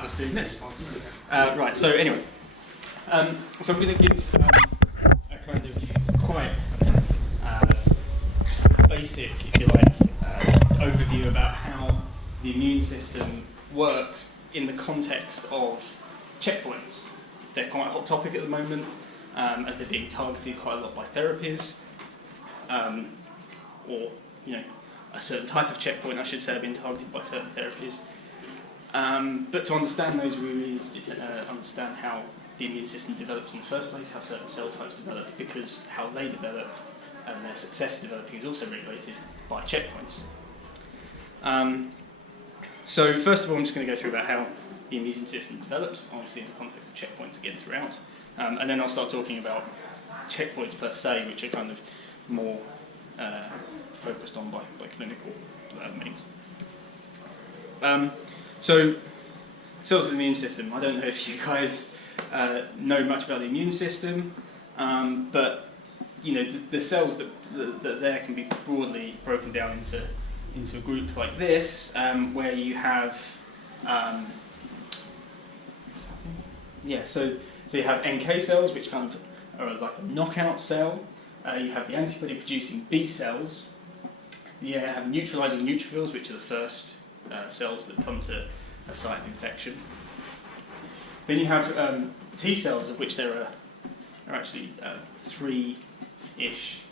Just doing this. Right, so anyway, so I'm going to give a kind of quite basic, if you like, overview about how the immune system works in the context of checkpoints. They're quite a hot topic at the moment, as they're being targeted quite a lot by therapies, or a certain type of checkpoint, I should say, being targeted by certain therapies. But to understand those, we really need to understand how the immune system develops in the first place, how certain cell types develop, because how they develop and their success developing is also regulated by checkpoints. So first of all, I'm just going to go through about how the immune system develops, obviously in the context of checkpoints again throughout, and then I'll start talking about checkpoints per se, which are kind of more focused on by clinical means. So, cells of the immune system. I don't know if you guys know much about the immune system, but the cells that there can be broadly broken down into a group like this, where you have so you have NK cells, which kind of are like a knockout cell. You have the antibody-producing B cells. You have neutralizing neutrophils, which are the first cells that come to a site of infection. Then you have T cells, of which there are actually three-ish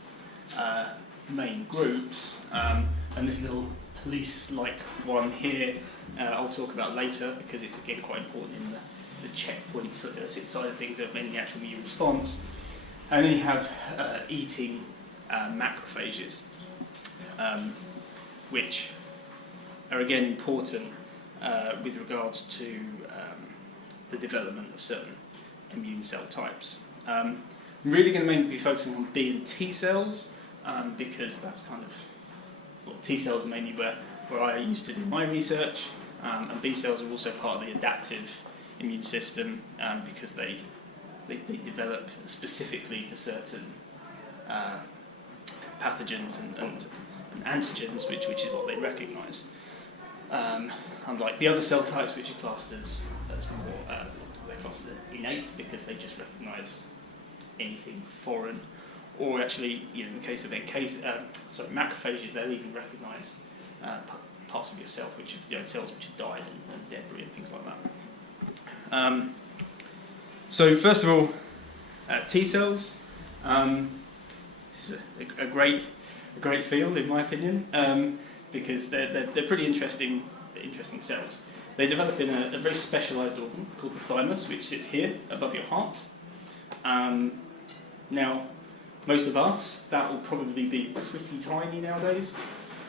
main groups, and this little police-like one here I'll talk about later, because it's again quite important in the checkpoint side of things, in the actual immune response. And then you have eating macrophages, which are again important with regards to the development of certain immune cell types. I'm really going to mainly be focusing on B and T cells, because that's kind of, T cells are mainly where I used to do my research, and B cells are also part of the adaptive immune system, because they develop specifically to certain pathogens and antigens, which is what they recognise. Unlike the other cell types, which are classed as more, they're classed as innate, because they just recognise anything foreign, or actually, in the case of macrophages, they'll even recognise parts of yourself, which are cells which have died and debris and things like that. So first of all, T cells. This is a great field, in my opinion, because they're pretty interesting cells. They develop in a very specialised organ called the thymus, which sits here above your heart. Now, most of us, that will probably be pretty tiny nowadays,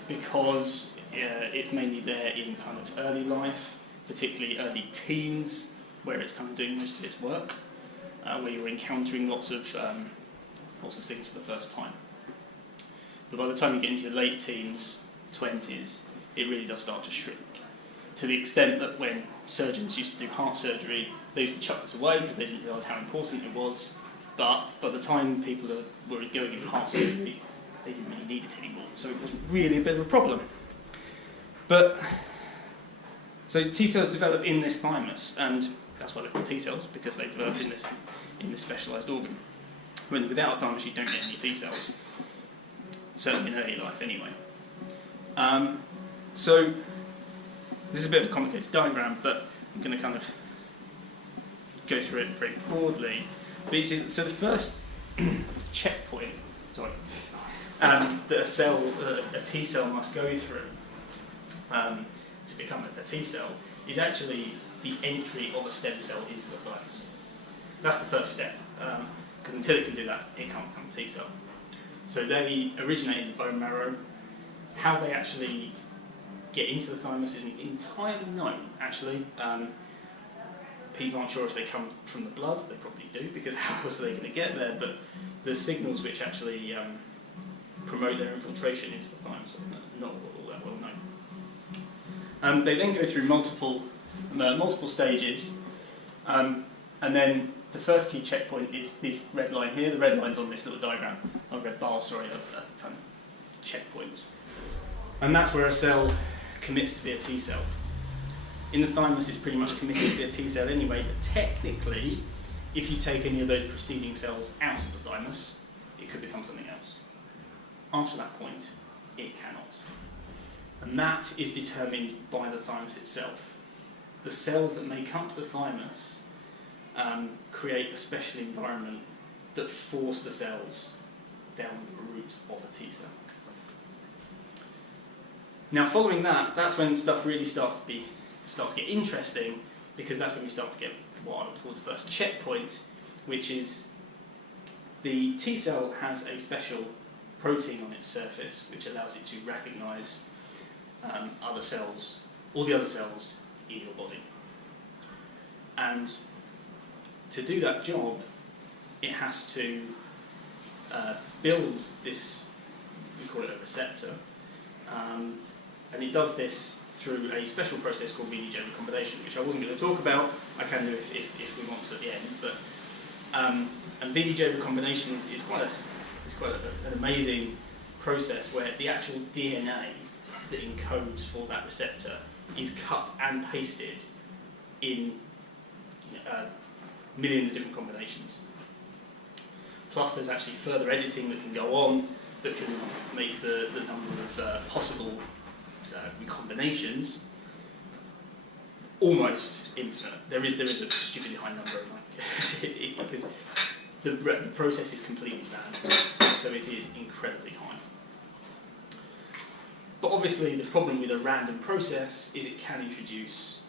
because it's mainly there in kind of early life, particularly early teens, where it's kind of doing most of its work, where you're encountering lots of things for the first time. But by the time you get into your late teens, 20s, it really does start to shrink, to the extent that when surgeons used to do heart surgery, they used to chuck this away because they didn't realise how important it was. But by the time people were going in for heart surgery, they didn't really need it anymore. So it was really a bit of a problem. So T cells develop in this thymus, and that's why they're called T cells, because they develop in this specialised organ. When without a thymus, you don't get any T cells, certainly in early life anyway. So this is a bit of a complicated diagram, but I'm going to kind of go through it very broadly. But you see, so the first checkpoint, that a T cell must go through to become a T cell is actually the entry of a stem cell into the thymus. That's the first step, because until it can do that, it can't become a T cell. So they originate in the bone marrow. How they actually get into the thymus isn't entirely known, actually. People aren't sure if they come from the blood. They probably do, because how else are they going to get there? But the signals which actually promote their infiltration into the thymus are not all that well known. They then go through multiple stages, and then the first key checkpoint is this red line here. The red line's on this little diagram, red bars, sorry, of kind of checkpoints. And that's where a cell commits to be a T cell. in the thymus is pretty much committed to be a T cell anyway, but technically, if you take any of those preceding cells out of the thymus, it could become something else. After that point, it cannot. And that is determined by the thymus itself. The cells that make up the thymus create a special environment that force the cells down the route of a T cell. Now, following that, that's when stuff really starts to get interesting, because that's when we start to get what I would call the first checkpoint, which is the T cell has a special protein on its surface which allows it to recognise other cells, all the other cells in your body. And to do that job, it has to build this, we call it a receptor, and it does this through a special process called VDJ recombination, which I wasn't going to talk about. I can do if we want to at the end. But and VDJ recombination is quite an amazing process where the actual DNA that encodes for that receptor is cut and pasted in millions of different combinations. Plus, there's actually further editing that can go on that can make the number of possible recombinations almost infinite. There is a stupidly high number, because the process is completely banned, so it is incredibly high. But obviously, the problem with a random process is it can introduce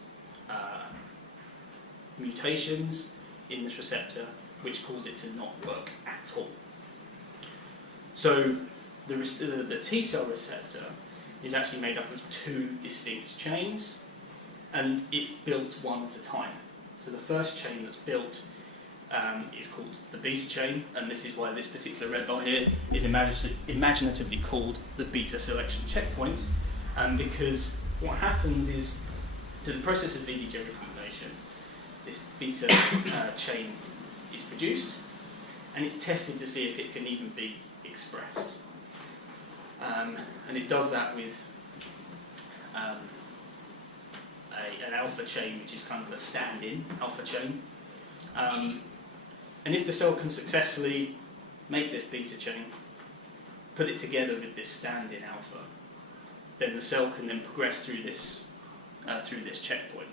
mutations in this receptor which cause it to not work at all. So the T cell receptor is actually made up of two distinct chains, and it's built one at a time. So the first chain that's built is called the beta chain, and this is why this particular red bar here is imaginatively called the beta selection checkpoint, because what happens is, to the process of VDJ recombination, this beta chain is produced, and it's tested to see if it can even be expressed. And it does that with an alpha chain, which is kind of a stand-in alpha chain. And if the cell can successfully make this beta chain, put it together with this stand-in alpha, then the cell can then progress through this checkpoint.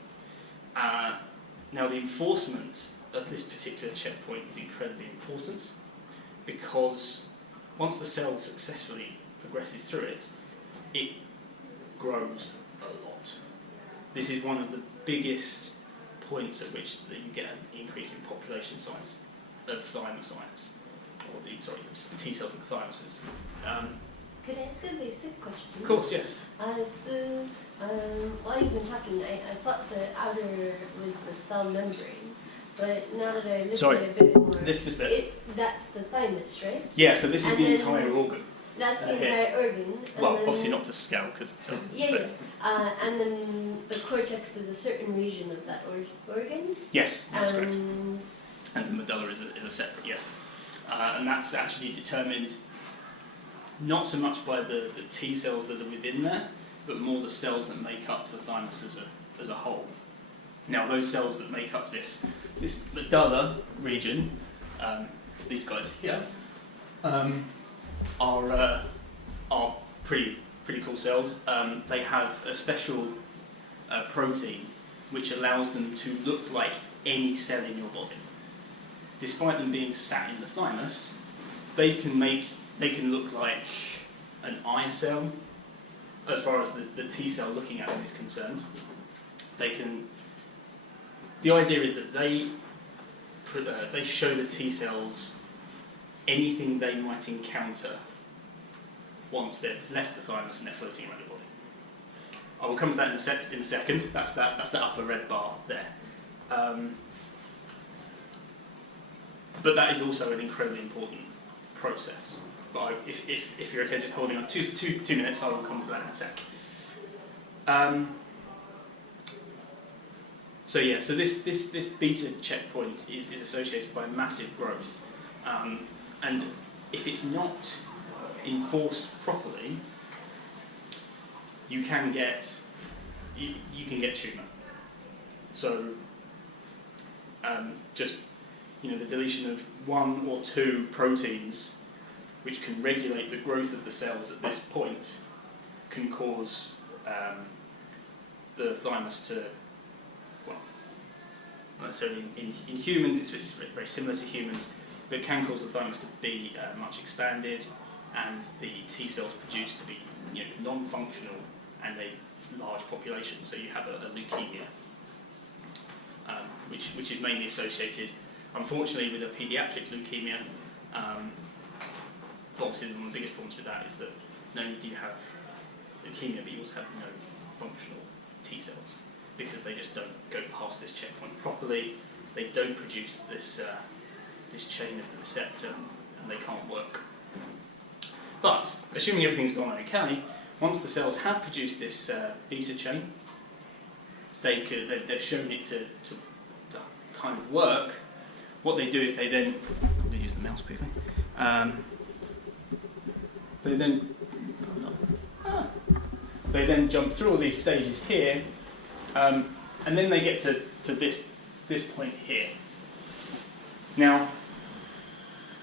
Now, the enforcement of this particular checkpoint is incredibly important, because once the cell successfully progresses through it, it grows a lot. This is one of the biggest points at which you get an increase in population size of thymocytes, or the T cells of the thymuses. Could I ask a basic question? Of course, yes. So while you've been talking, I thought the outer was the cell membrane, but now that I look at it a bit more, this bit. That's the thymus, right? Yeah, so this is the entire organ. That's the entire organ. Well, obviously not to scale, because and then the cortex is a certain region of that organ. Yes, that's correct. And the medulla is a separate, yes. And that's actually determined not so much by the T cells that are within there, but more the cells that make up the thymus as a whole. Now, those cells that make up this medulla region, these guys here, are pretty cool cells. They have a special protein which allows them to look like any cell in your body. Despite them being sat in the thymus, they can look like an eye cell, as far as the T cell looking at them is concerned. The idea is that they show the T cells anything they might encounter once they've left the thymus and they're floating around your body. I will come to that in a second. That's the upper red bar there. But that is also an incredibly important process. But if you're okay just holding on 2 minutes, I will come to that in a sec. So this beta checkpoint is associated by massive growth. And if it's not enforced properly, you can get tumour. So just the deletion of 1 or 2 proteins which can regulate the growth of the cells at this point can cause the thymus to, well, not necessarily in humans, it's very similar to humans, but it can cause the thymus to be much expanded and the T cells produced to be non-functional and a large population. So you have a leukemia, which is mainly associated, unfortunately, with a paediatric leukemia. Obviously, one of the biggest problems with that is that not only do you have leukemia, but you also have no functional T cells because they just don't go past this checkpoint properly. They don't produce this chain of the receptor, and they can't work. But assuming everything's gone okay, once the cells have produced this beta chain, they've shown it to kind of work. What they do is they then, I'm going to use the mouse quickly. They then jump through all these stages here, and then they get to this point here. Now,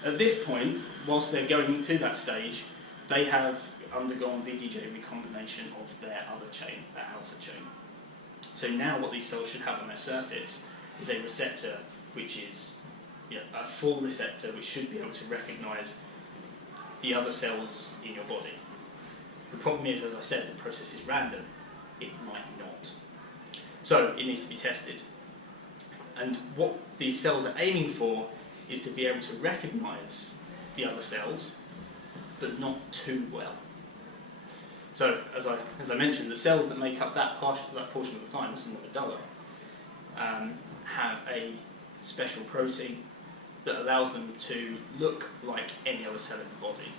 at this point, whilst they're going to that stage, they have undergone VDJ recombination of their other chain, that alpha chain. So now what these cells should have on their surface is a receptor which is a full receptor which should be able to recognise the other cells in your body. The problem is, as I said, the process is random. It might not. So it needs to be tested. And what these cells are aiming for is to be able to recognise the other cells, but not too well. So, as I mentioned, the cells that make up that portion of the thymus and the medulla have a special protein that allows them to look like any other cell in the body.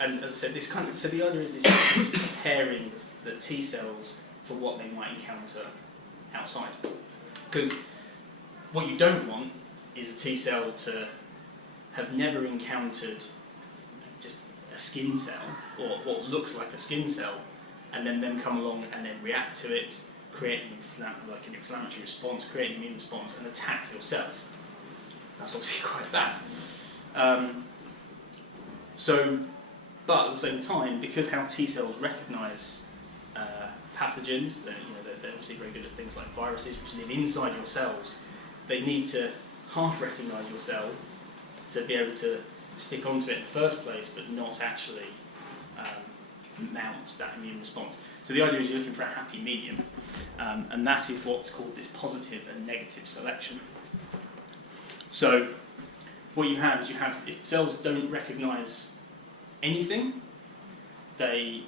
And as I said, so the idea is this preparing the T cells for what they might encounter outside. Because what you don't want is a T cell to have never encountered just a skin cell, or what looks like a skin cell, and then them come along and then react to it, create an inflammatory response, create an immune response, and attack yourself. That's obviously quite bad. But at the same time, because how T cells recognise pathogens, they're obviously very good at things like viruses which live inside your cells. They need to half recognise your cell to be able to stick onto it in the first place, but not actually mount that immune response. So the idea is you're looking for a happy medium, and that is what's called this positive and negative selection. So what you have is if cells don't recognise anything, they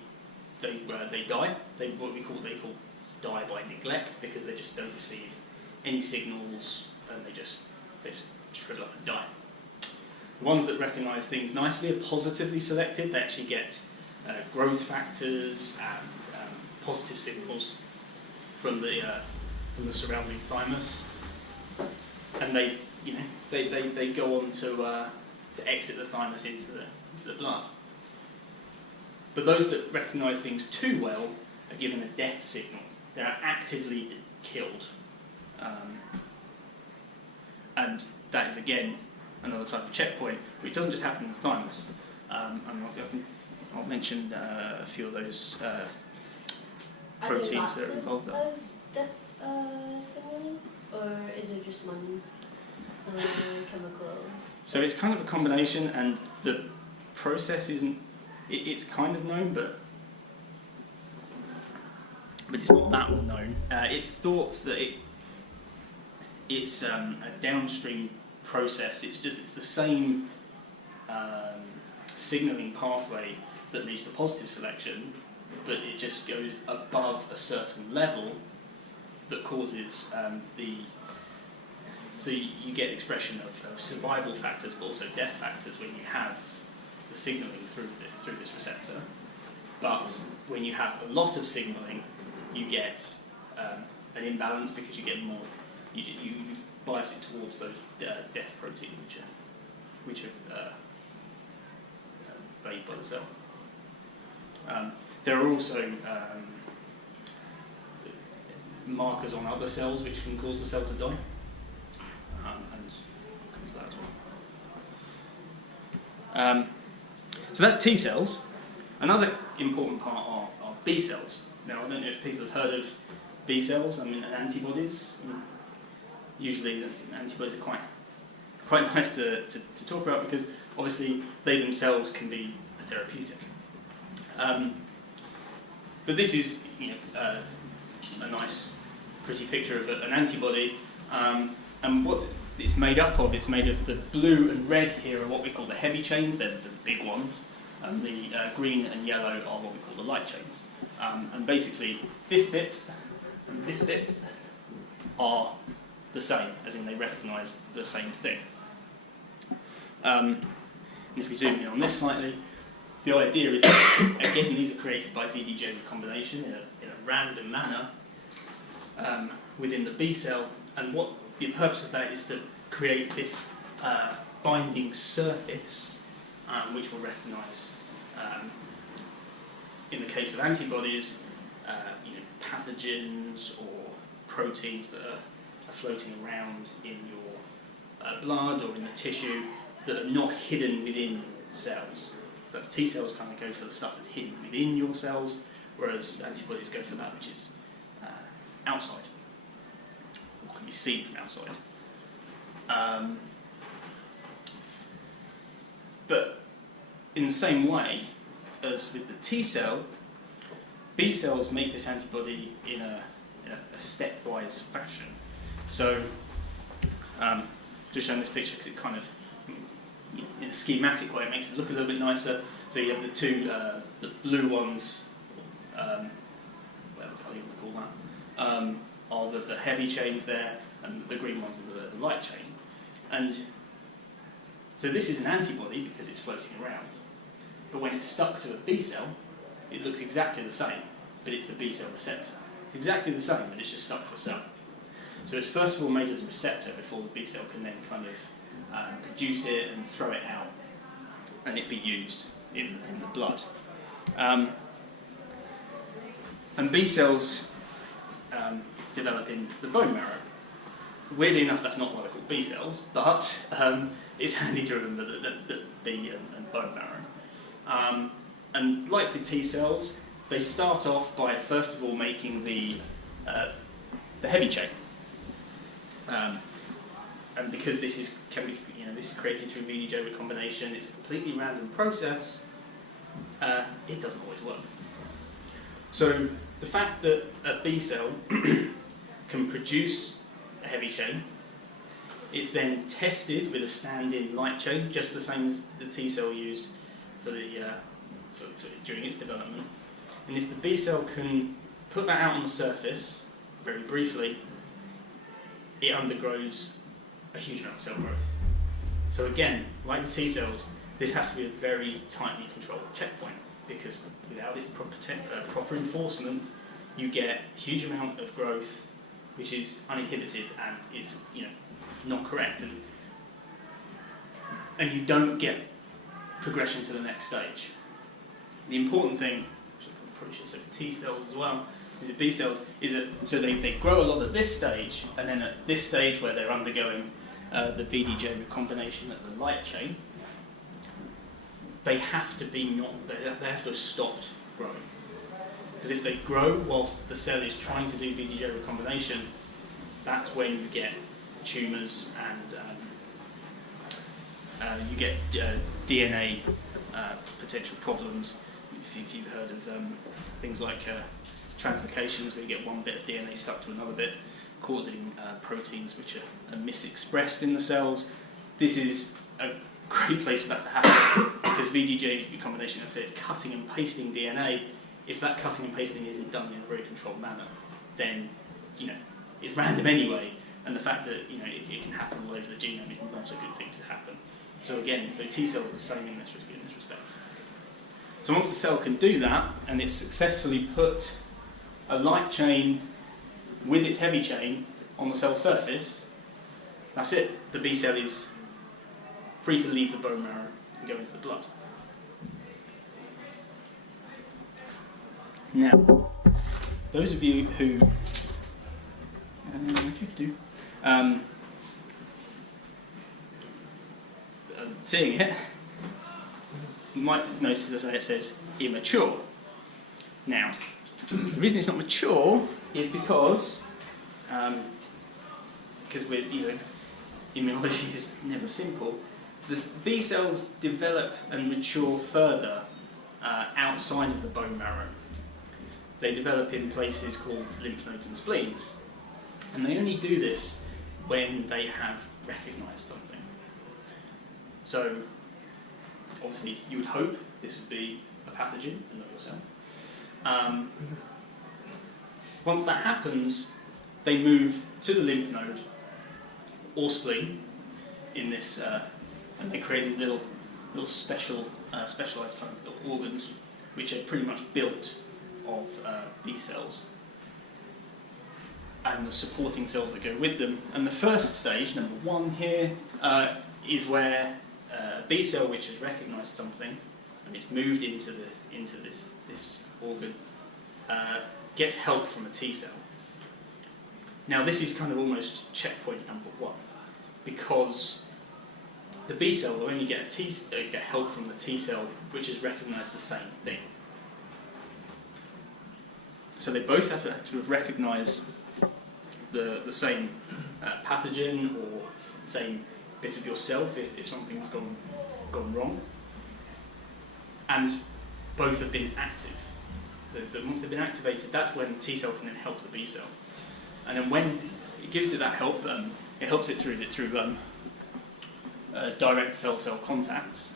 die. They call die by neglect, because they just don't receive any signals and they just shrivel up and die. The ones that recognise things nicely are positively selected. They actually get growth factors and positive signals from the surrounding thymus, and they go on to exit the thymus into the blood. But those that recognise things too well are given a death signal. They're actively killed, and that is again another type of checkpoint, which doesn't just happen in the thymus. I'll mention a few of those proteins that are involved there. Are there lots of death signaling, or is it just one chemical? So it's kind of a combination, and the process isn't. It's kind of known, but it's not that well known. It's thought that it's a downstream process. It's the same signalling pathway that leads to positive selection, but it just goes above a certain level that causes so you get expression of survival factors, but also death factors when you have the signalling through this receptor. But when you have a lot of signalling, you get an imbalance, because you get more. You bias it towards those death proteins which are made by the cell. There are also markers on other cells which can cause the cell to die. And we'll come to that as well. So that's T cells. Another important part are B cells. Now, I don't know if people have heard of B cells. I mean, antibodies. Usually, the antibodies are quite nice to talk about because obviously they themselves can be therapeutic. But this is a nice, pretty picture of an antibody, and what it's made up of. It's made of the blue and red here are what we call the heavy chains. They're the big ones, and the green and yellow are what we call the light chains. And basically, this bit and this bit are the same, as in they recognise the same thing. And if we zoom in on this slightly, the idea is that, again, these are created by VDJ recombination in a random manner within the B cell, and what the purpose of that is to create this binding surface which will recognise, in the case of antibodies, pathogens or proteins that are floating around in your blood or in the tissue that are not hidden within cells. So that's T cells kind of go for the stuff that's hidden within your cells, whereas antibodies go for that which is outside, or can be seen from outside. But in the same way as with the T cell, B cells make this antibody in a stepwise fashion. So, just showing this picture because it kind of, in a schematic way, it makes it look a little bit nicer. So you have the two, the blue ones, whatever colour you want to call that, are the heavy chains there, and the green ones are the light chain. And so this is an antibody because it's floating around. But when it's stuck to a B cell, it looks exactly the same, but it's the B cell receptor. It's exactly the same, but it's just stuck to a cell. So it's first of all made as a receptor before the B cell can then kind of produce it and throw it out, and it be used in the blood. And B cells develop in the bone marrow. Weirdly enough, that's not why they're called B cells, but it's handy to remember that B and bone marrow. And like with T cells, they start off by first of all making the heavy chain. And because this is created through VDJ recombination, it's a completely random process. It doesn't always work. So the fact that a B cell can produce a heavy chain, it's then tested with a stand-in light chain, just the same as the T cell used for during its development. And if the B cell can put that out on the surface very briefly, it undergoes a huge amount of cell growth. So again, like with T cells, this has to be a very tightly controlled checkpoint, because without its proper enforcement, you get a huge amount of growth which is uninhibited and is not correct, and you don't get progression to the next stage. The important thing, which I probably should say for T cells as well, is that B cells is that so they grow a lot at this stage, and then at this stage where they're undergoing the VDJ recombination at the light chain, they have to have stopped growing. Because if they grow whilst the cell is trying to do VDJ recombination, that's when you get tumours and you get DNA potential problems. If you've heard of things like translocations, where you get one bit of DNA stuck to another bit, causing proteins which are misexpressed in the cells. This is a great place for that to happen, because VDJ recombination, let's say it's cutting and pasting DNA. If that cutting and pasting isn't done in a very controlled manner, then it's random anyway, and the fact that it can happen all over the genome is not a good thing to happen. So again, T cells are the same in this respect. So once the cell can do that, and it's successfully put a light chain with its heavy chain on the cell surface, that's it. The B cell is free to leave the bone marrow and go into the blood. Now, those of you who Seeing it, you might notice that it says immature. Now, the reason it's not mature is because immunology is never simple. The B cells develop and mature further outside of the bone marrow. They develop in places called lymph nodes and spleens. And they only do this when they have recognised something. So, obviously, you would hope this would be a pathogen and not yourself. Once that happens, they move to the lymph node or spleen in this, and they create these little specialized kind of little organs, which are pretty much built of B cells and the supporting cells that go with them. And the first stage, number 1 here, is where a B cell which has recognised something and it's moved into this organ gets help from a T cell. Now this is kind of almost checkpoint number 1, because the B cell will only get help from the T cell which has recognised the same thing. So they both have to have recognised the same pathogen or the same bit of yourself if something's gone wrong, and both have been active. So once they've been activated, that's when the T cell can then help the B cell, and then when it gives it that help, it helps it through direct cell-cell contacts,